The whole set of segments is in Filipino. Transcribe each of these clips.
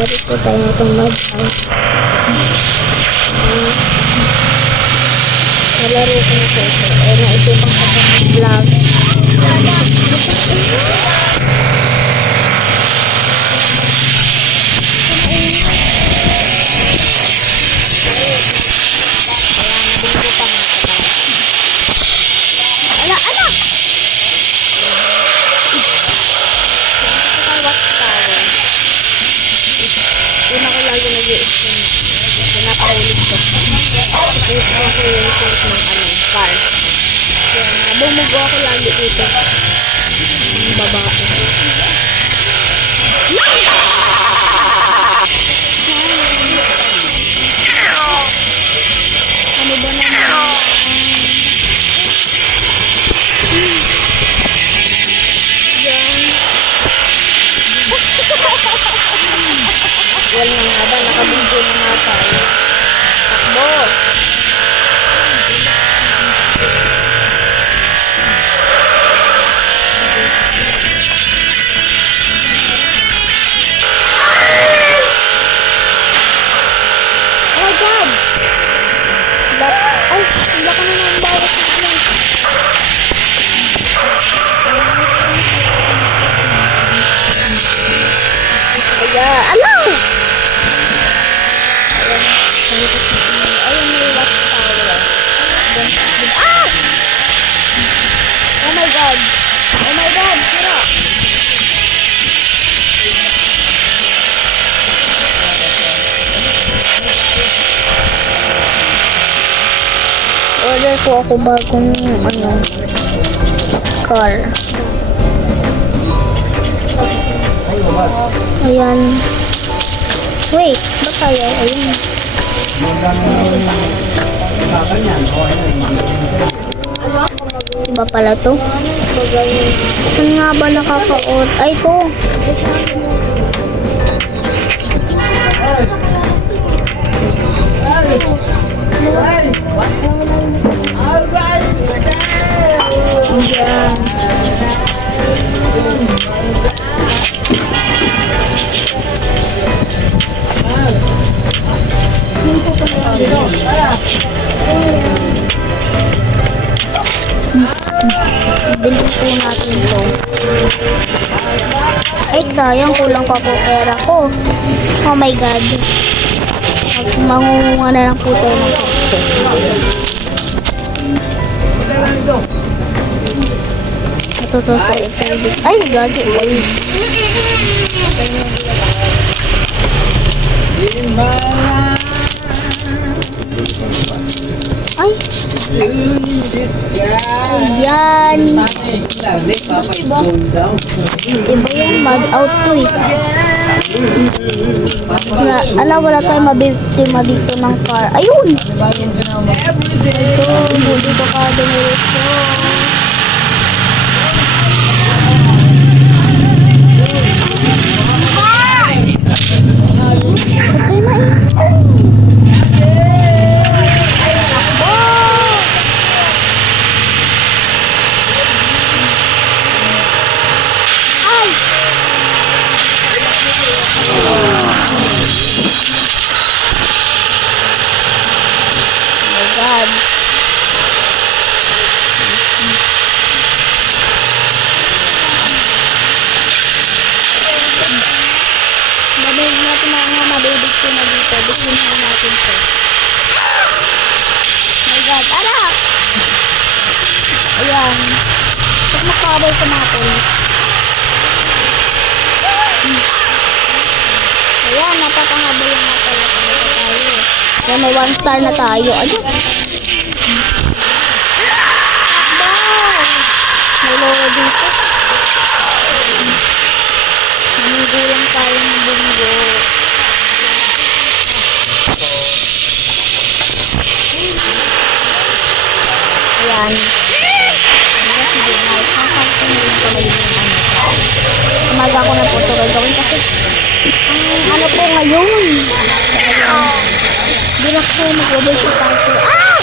Yari po tayo na itong madhouse. Nalaro ko na po ito. Na ito pang kapag vlog. Pinapahulog ko. Ito ako yung sort ng car. Kaya bumugo ako lagi dito. Ang babae. Ano ba naman? Yan na nga ba? Nakabigyo na nga tayo. Takbo! Oh my God! Ay! Sila ka na nang bawat na ano. Ayan! Ano? Ayun, may watchtower. Ah! Oh my God! Oh my God! Sira! Order po ako bagong car. Ayan. Wait, ba kaya? Ayun. Iba pala to. Saan nga ba nakaka-on? Ay, ito. Bilhin po natin ito. Ay, sayang. Kulang pa po pera ko. Oh my God. Mangunga na lang po tayo ng kotse. Ito. Ay, gagi. Ay. Ayan. Iba yung mag-out to eh. Wala tayong mabiktima dito ng car. Ayun! Ito, dito ka dumiretso. Okay na Buksan na natin ito. My God. Anak! Ayan. Huwag makabal sa mga polis. Ayan, napapanghaba yung mga pala tayo. Ayan, may 1 star na tayo. Ayan. May lower dito. Nanigulang tayo ng bumgo. Ayan. Umaga ko na po ito gawin kasi ano po ngayon. Hindi na po mag-over sa party. Ah!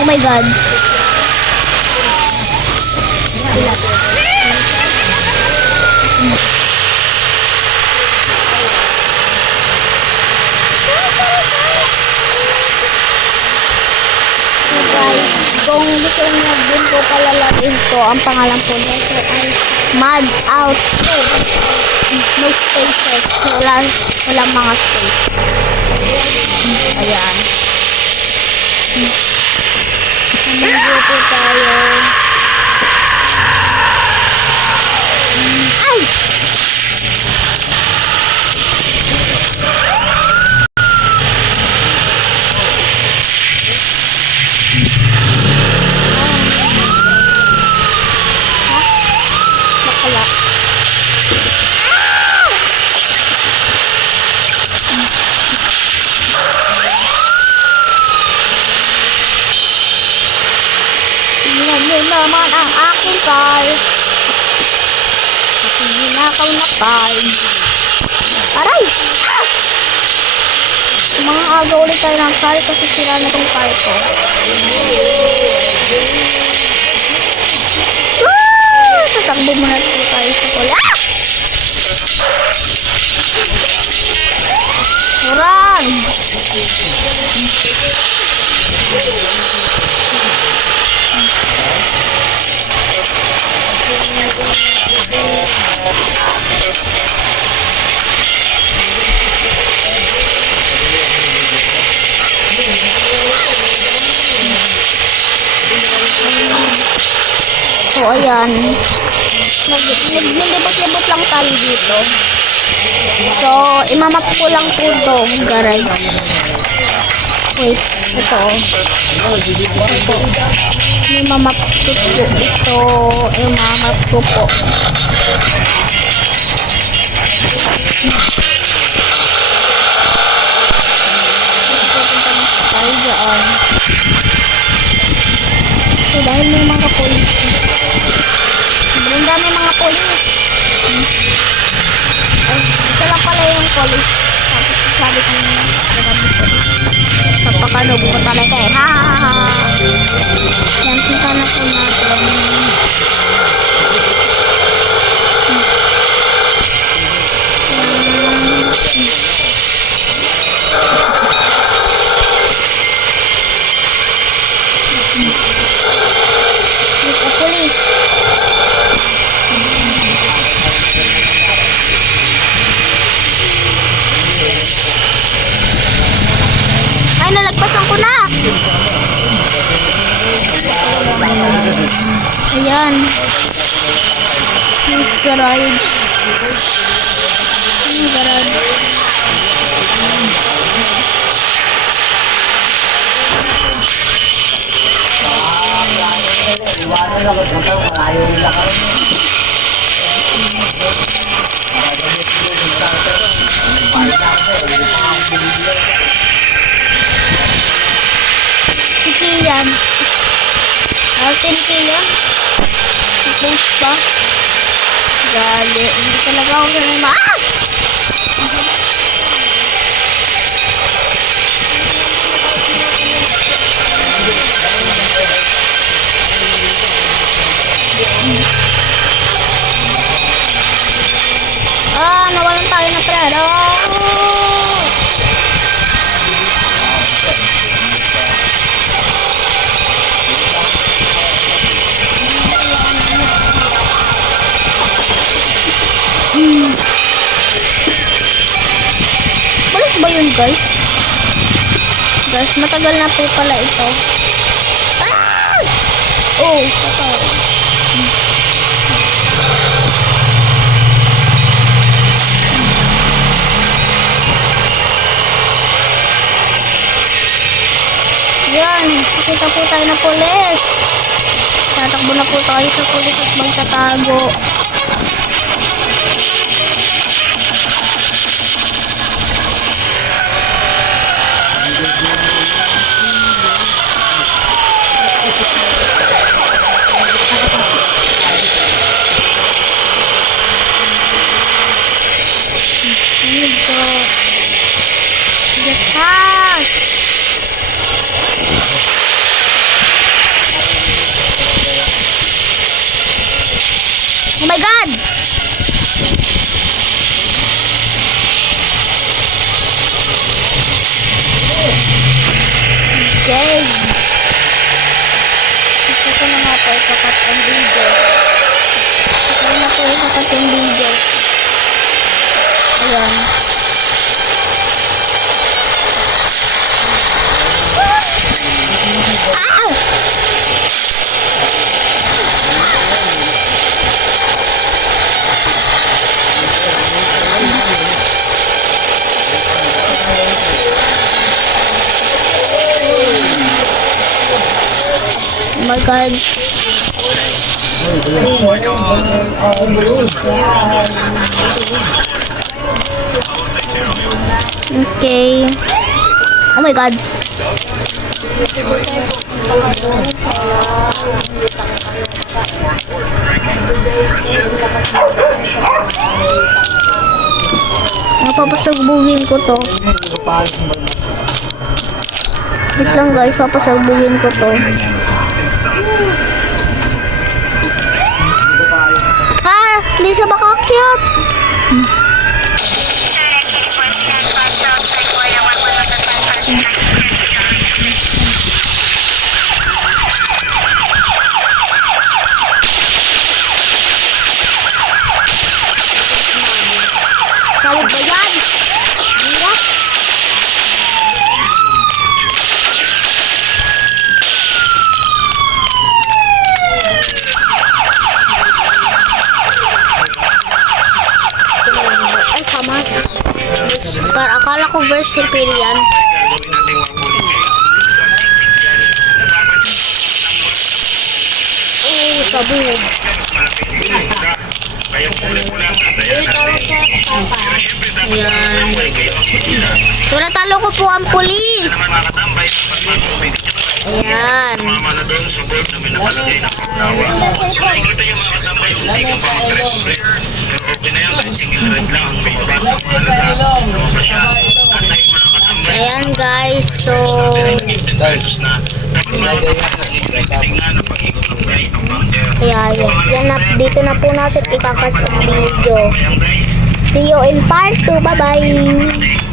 Oh my God. Kung gusto niyo din po palalagin to, ang pangalan po nito ay Mad Out 2. No spaces. Walang mga space. Ayan. Nandito po tayo. Ay! Bakala. Tingnan nyo naman ang aking car. Aking ninakaw na car. Aray! Ah! Sa mga aga ulit tayo ng car kasi sira na tong car ko. Tatakbo muna po tayo sa pula. Run! So, ayan. Nilibot-libot lang tayo dito. So, imamap ko lang po ito, garage. Wait, ito. Ito. Imamap ko po ito. Imamap ko po. Tayo dyan. So, dahil may mga polis. Sobrang dami mga polis. Ay, isa lang pala yung polis. Tapos sabi ko nyo, marami polis. Pagpakanog ko talaga eh. Ha ha ha ha. Yan, punta na po natin. Polis. Ay, nalagpasan ko na. Ayan. Yung garage. Yung garage. Si Kian. Martin Kian. Post pa. Gali. Hindi talaga ako sanay Ah! Nawalan tayo na prero. Balas ba yun, guys? Guys, matagal na po pala ito. Ah! Oh, patay. Yan, nakita po tayo ng pulis. Tatakbo na po tayo sa pulis at magtatago. Oh my God! Okay. yung video. Ayan. Ah! Oh my God. Okay. Oh my God. Napapasagbugin ko to. Wait lang guys, papasagbugin ko to. Ah! Hindi siya makakyat! Kawag ba yan? Hirap! Ay, kamas. Para akala ko verse Hyperion. Oh, sabog. Ayan. So, natalo ko po ang pulis. Ayan. Ayan guys, so ayan, yan na, dito na po natin ikakat ang video. See you in part 2, bye bye.